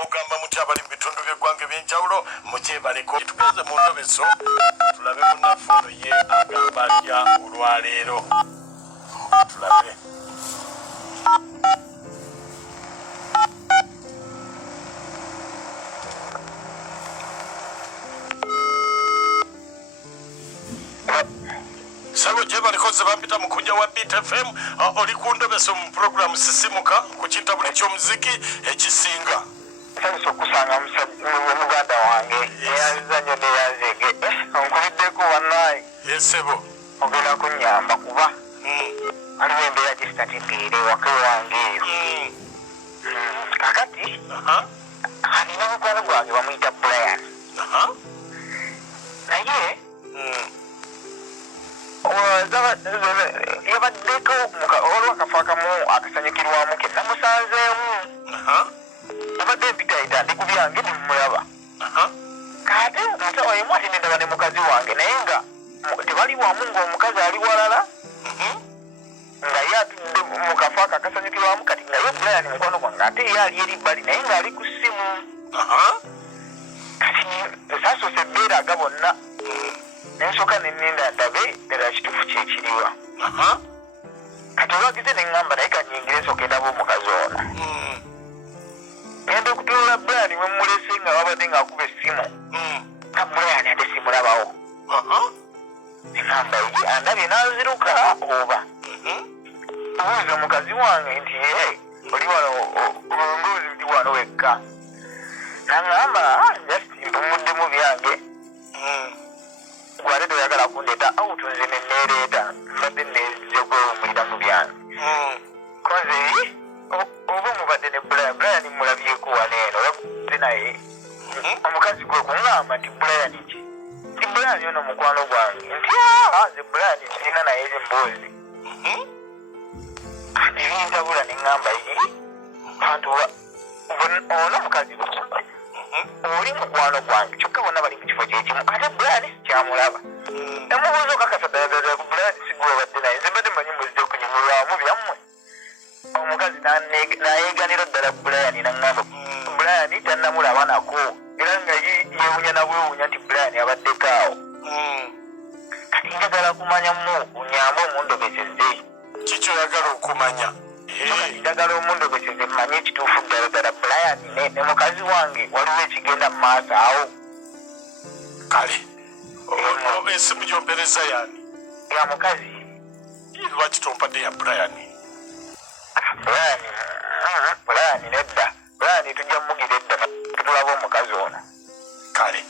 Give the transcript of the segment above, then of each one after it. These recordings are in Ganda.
Ogamba muti abali mu bitundu by'eggwanga eby'enjawulo mukyebaleko tugeze mu ndobeso tulabe munnafundo ye agamba atya olwaleero tulabe Salo gyebaliko ze bampita mukunja wa BTFM oli ku ndobeso mu programu sisimuka ku kintabuli ky'omuziki ekisinga okusanga muganda wange eyazanyo neyazege onkuliddeko wannaye yesebo ogenda kunyamba kuba aliwo embeera gisitategeere wake wange eyo kakati alina mukwano gwange bamuyita Brian naye yabaddeko olwakafa akamu akasanyukirwamu ke namusanzeemu abadde mpitayita ndi ku byange nemulaba kate nsawa emu ate nendaba ne mukazi wange naye nga tebali wamu ng'omukazi ali walala nga ye atudde mu kafo ako akasanyukirwamu kati nga ye Brian mukwano gwange ate ye ali eri bbali naye ng'ali ku ssimu kati sasoose ebbeera aga bonna nensooka nennenda ndabe ddala kituufu kyekiriwa kati olwagize neŋŋamba naye kanyingire nsooka endaba omukazi ono ngenda okutunula Brian we mulese nga wabadde ng'akuba essimu nga Brian ate simulabawo eŋŋamba ye andabye n'aziruka oba obuuza omukazi wange nti oli wano olondoozi ndi wano wekka naŋŋamba just mpumuddemu byange gwate toyagala kundeeta awutunze nenneereeta mbadde nezegwewumulira mu byange koze oba mubadde ne Brian mulabyeko waneeno yakuze naye omukazi gwe kuŋŋamba nti Brian ki nti Brian ono mukwano gwange nti nze Brian sirina naye emboozi nebintabula neŋŋamba bantu ono mukazi oli mukwano gwange kyokka bonna bali mu kifo kyekimu ate Brian sikyamulaba emubuuza okakasa ddala Brian sigwe badde naye nze mbadde mmanyi muzze okunyumulwamu byammwe omukazi nayeeganira ddala Brian naŋŋamba Brian tannamulaba nako era nga yeewunya nabwewunya nti Brian abaddeko awo kati njagala kumanya unyambe omundobeseze kikyoyagala okumanya njagala omundobeseze mmanye ekituufu ddala Brian ne mukazi wange waliwo ekigenda mu maaso awo kale esimu gyompereza yani ya mukazi lwaki tompadde ya Brian nedda Brian tujja mugira edda tutulaba omukazi ono kale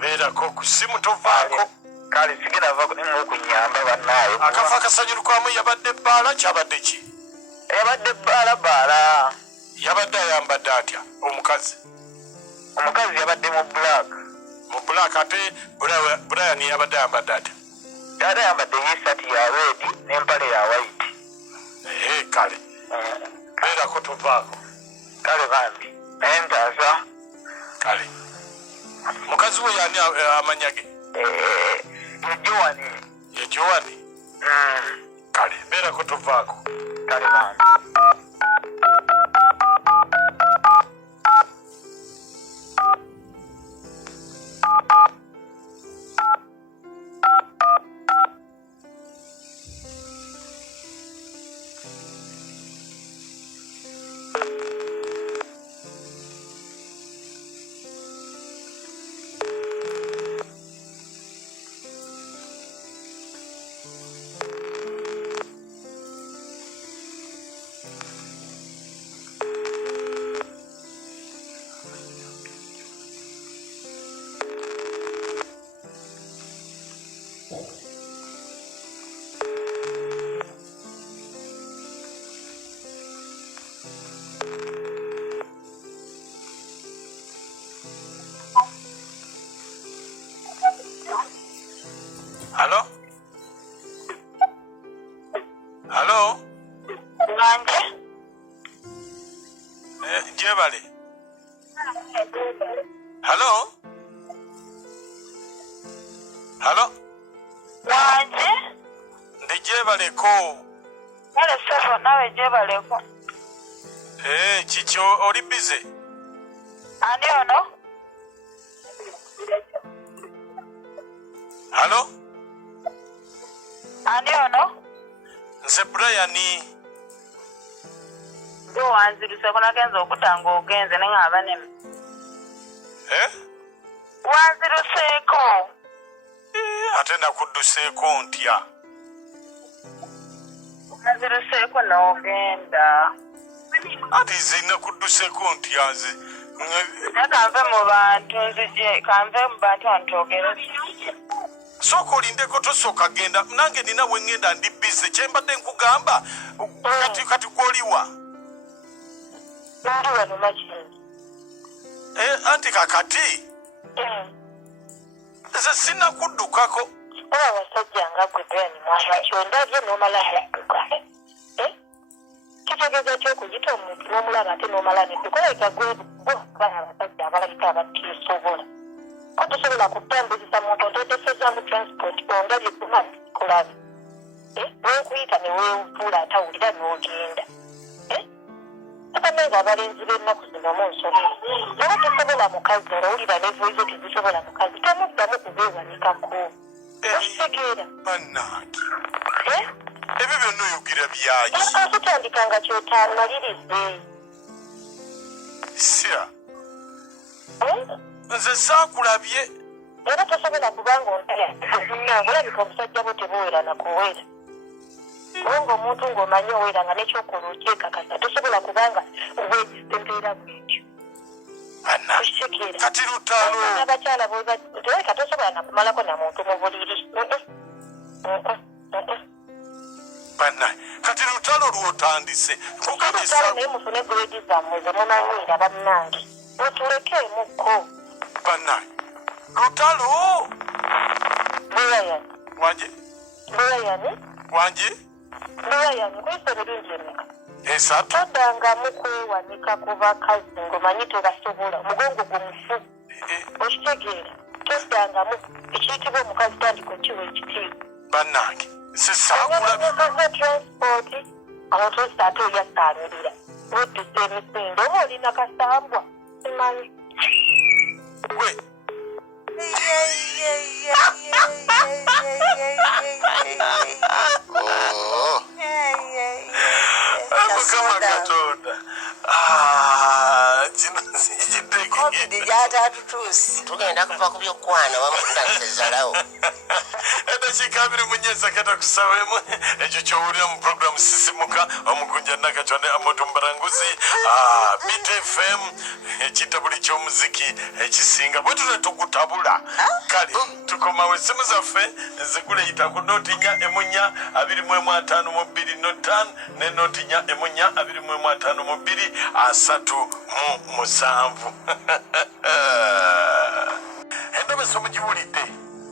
beerako ku simu tovaako kale sigenda vaako nemukunyamba bannaayo akafa akasanyulukwamu yabadde bbaala kyabadde ki yabadde bbaala yabadde ayambadde atya omukazi yabadde mu black ate Brian yabadde ayambadde atya yabadde ayambadde yesati ya red n'empale ya white kale beerako tovaako kale bambi naye ntaasa kale mukazi we yani amanya ge yejowani kale beerako tovaako kale bambi Halo? Wange? Jebale. Halo? Wange? Ndi jebaleko. Nale sebo nawe jebaleko. Chicho oli busy? Ani ono? Halo? Ani ono? Nze Brian. Yo wanziruse kona genza okutanga ogenze nengaba ne. Wanziruseko. Ate nakudduseeko ntya. Wanziruseko n'ogenda. Ati zina kudduseeko ntya nze. Nakanve mu bantu nzije kanve mu bantu antogere. Soko olindeko tosooka genda nange nina we ngenda ndi busy kyembadde nkugamba kati gwoliwa. Ndi wano makindi. Anti kakati nze sinakuddukako. Oba wasajja nga gwe Brian mwana kyondabye n'omala nedduka. Kitegeeza ky'okuyita omuntu n'omulaba ate n'omala nedduka olabika gwe bana abasajja abalabika abatiisobola. Otosobola kutambulisa muntu oteeseza mu transport ondabye kumala kulabe. Wenkuyita ne weevuula atawulira n'ogenda. Abalenzi abalenzi b'ennaku zino mu nsobi. Naye tosobola mukazi olowulira ne voice tezisobola mukazi tomuddamu kubeewanikako. Okitegeera? Bannange. Ebyo byonna oyogera byaki? Tutandika nga kyotamalirize. Sira. Nze saakulabye. Era tosobola kubanga olabika obusajja bwo tebuwera nakuwera. Kubanga omuntu ng'omanyi owera nga n'ekyokola okyekakasa tosobola kubanga weegisembeera bwetyo. Kati lutalo. Abakyala bwebaka tosobola nakumalako na muntu mu buliri. Bannaye kati lutalo lwotandise. Lutalo naye mufune gredi zammwe ze mumanyiira bannange. Mutulekeemukko. Bannaye lutalo. Brian. Wanje? Brian. Wanje? Brian, kwese ebirungi emeka. Esatu. Toddangamu kwewanika ku bakazi ng'omanyi tobasobola omugongo gwo mufu. Okitegeera toddangamu ekiyitibwa omukazi tandika okiwa ekitiibwa. Bannange nze saakulabye. Transport awo tosa ate oyasaanirira wedduse emisinde oba olina kasambwa simanyi. Gwe. Mukama Katonda. Kino sikitegeera. COVID gyatatutuusi. Tugenda kuva ku byokwana wamuddansezalawo. Eddakiika 2 kata kusabemu ekyo kyowulira mu programu Sisimuka omukunja Nakachone Amotumbaranguzi Beat FM ekita buli ky'omuziki ekisinga bwe tule tugutabula kale tukomawo essimu zaffe ziguleyita ku notinya emunya 252 ne notinya emunya 252 3 endobe somugiwulidde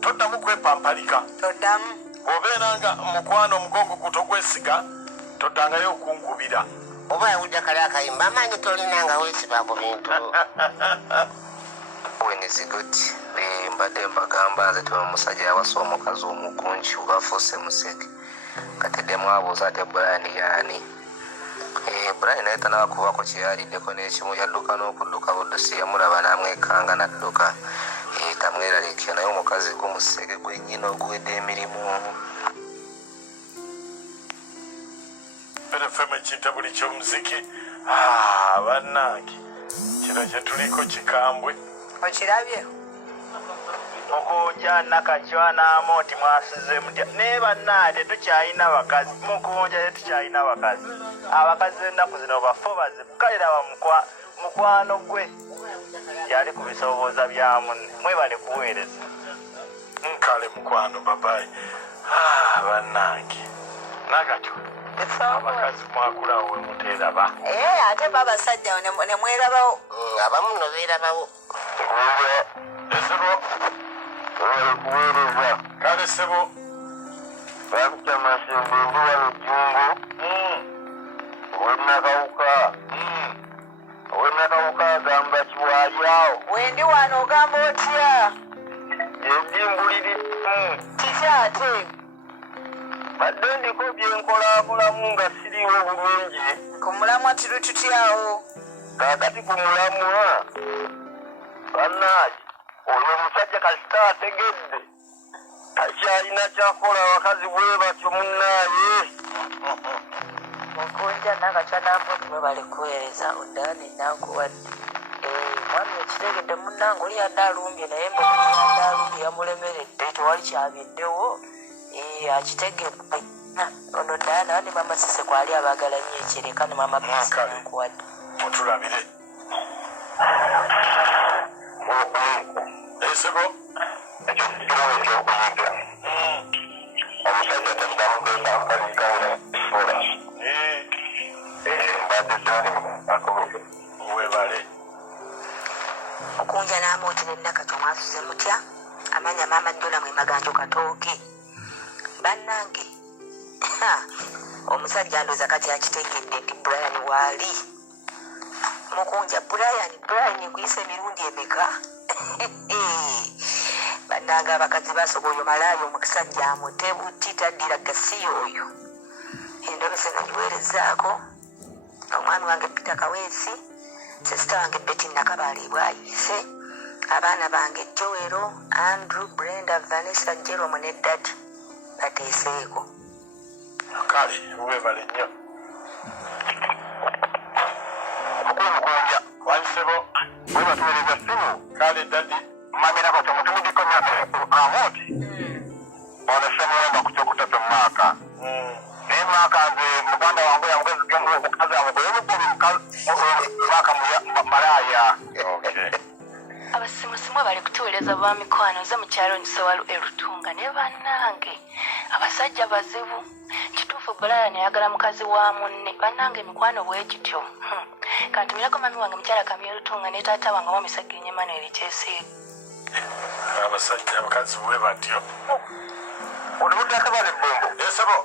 toddamu kwepampalika. Toddamu. Bw'obeeranga mukwano omugongo gutogwesiga toddangayo okunkubira. Oba yawulira kale akayimba amanyi tolinanga weesiba ku bintu. Wenizigoti mbadde mbagamba nze teba musajja yawasa omukazi omukunji obafuuse museke kateddemu abuuza ate Brian yaani. Brian naye tanabakubako kyeyaliddeko n'ekimu yadduka n'okudduka buddusi yamulaba n'amwekanga n'adduka. Tamweraliikira naye omukazi g'omusege gwennyini oguwedde emirimu. FM ekiyita buli ky'omuziki. Bannange kino kye tuliko kikambwe. Okirabye? Mukunja Nakachwana Amoti mwasize mutya ne bannange tukyalina bakazi mukunja tukyalina bakazi abakazi ennaku zino bafobaze kalira mukwano gwe yali ku bisobooza bya munne mwebale kuweereza Nkale mukwano babayi. Bannange Nakachwa abakazi mwakulawo we muteeraba. Ate babasajja ne mwerabawo. Abamu no beerabawo. Esebo kuweereza kale sebo bakutya masembe mbuwa lujungu wenakawuka agamba kiwalyawo Wendi wano ogamba otya? ebimbuliri Kiki ate? badde ndiko byenkolakolamu nga siriwo bulungi Ku mulamwa tiri tutyawo. kakati kumulamula bannaaje oyo omusajja kasita ategedde takyalina kyakola abakazi bwe batyo munnaaye mukunja nakatya namoti mwe bali kuweereza oddaani nankuwadde mwami ekitegedde munnange oli yadde alumbye naye mbonyadde alumbye yamulemeredde tewali kyabyeddewo akitegedde ono ddaana ne mama sise kwali abaagala nnyo ekireka ne mama pisi nankuwadde otulabire esebo ekyo kiriwo ekyokuyiga omusajja tasamugenda akalikawula sola mbadde sali akobuke webale okunja n'amooti nennakatyo mwasuze mutya amanya maama jjola mwe maganjo katooke bannange omusajja ndooza kati akitegedde nti Brian waali mukunja Brian nkuyisa emirundi emeka bannange abakazi basoba oyo malaayo omusajja amutebuti taddira gasiya oyo endobese nagiweerezaako omwami wange Peter Kaweesi sisita wange Betty Nakabaali bwayise abaana bange Joero, Andrew, Brenda, Vanessa, Jerome ne Dad bateeseeko kale webale nnyo mukunja wansebo webatuweereza simu kale dadi mamirako tomutumidiko amooti ono semulomba kukyokutasa mumaaka naye maaka nze muganda wange yamugezi genga omukazi amugoyemumaaka malaaya abasimusimu bali kutuweereza bwa mikwano ze mukyalo nsowalu erutunga ne bannange abasajja bazibu kituufu Brian ayagala mukazi wa munne bannange emikwano bwe gityo kantumirako mami wange mukyala Kamyerutunga ne taata wange Wamisagge Emmanuel Kyesiiga abasajja abakazi bwe batyo olubudakabale bbombo esebo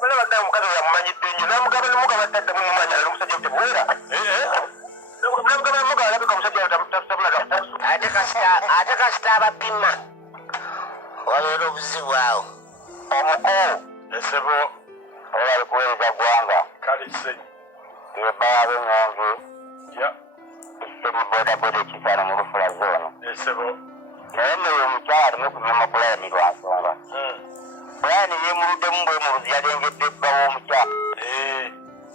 bale badde omukazi oyo amumanyidde nnyo namugaba nemugaba tadde mumumanya n'omusajja otebuwera namugaba nemugaba alabika omusajja ate kasita abapima waliwo obuzibu awo omuko esebo olali kuweereza gwanga kale kisenyi yebbaabe nyange ya bodaboda ekisaano mu lufula zoono esebo naye nneyo omukyala alina okunyuma Brian lwa nsonga Brian yeemuluddemu bwe mu buzi yalengedde bba w'omukyala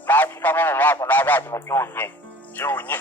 n'akikamu mu maaso n'agaa kino kiwunye kiwunye